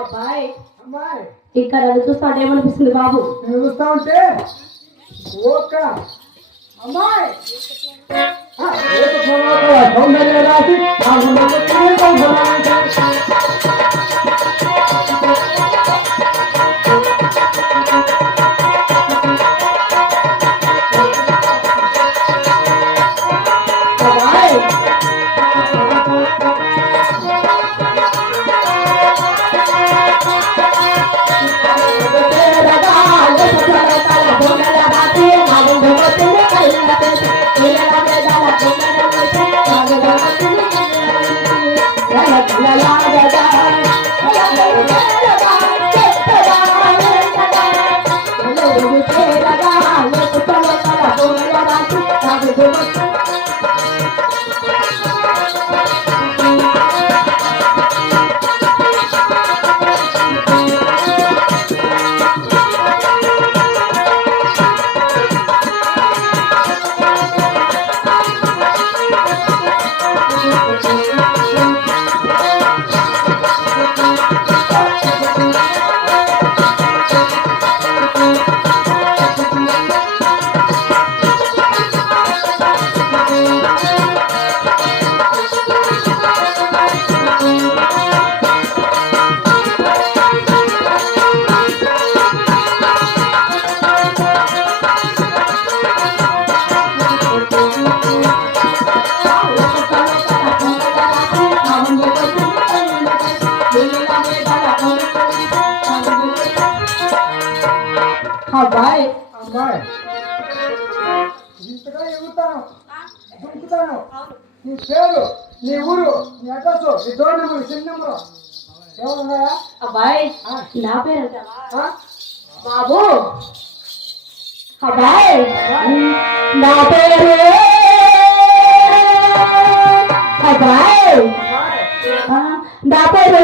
అబ్బాయి అమ్మాయి ఇక్కడ చూస్తా ఏమనిపిస్తుంది బాబు? నేను చూస్తా ఉంటే ఓక అమ్మాయి సౌందర్య రాసి అబ్బాయి అమ్మాయి ఇంతగా ఎగురుతాను దుంకుతాను. నీ పేరు, నీ ఊరు, నీ అడ్రస్, నీ డోర్ నెంబర్, సిమ్ నెంబర్ ఏమన్నాయా? అబ్బాయి నా పేరు బాబు. అబ్బాయి నా పేరు అబ్బాయి నా పేరు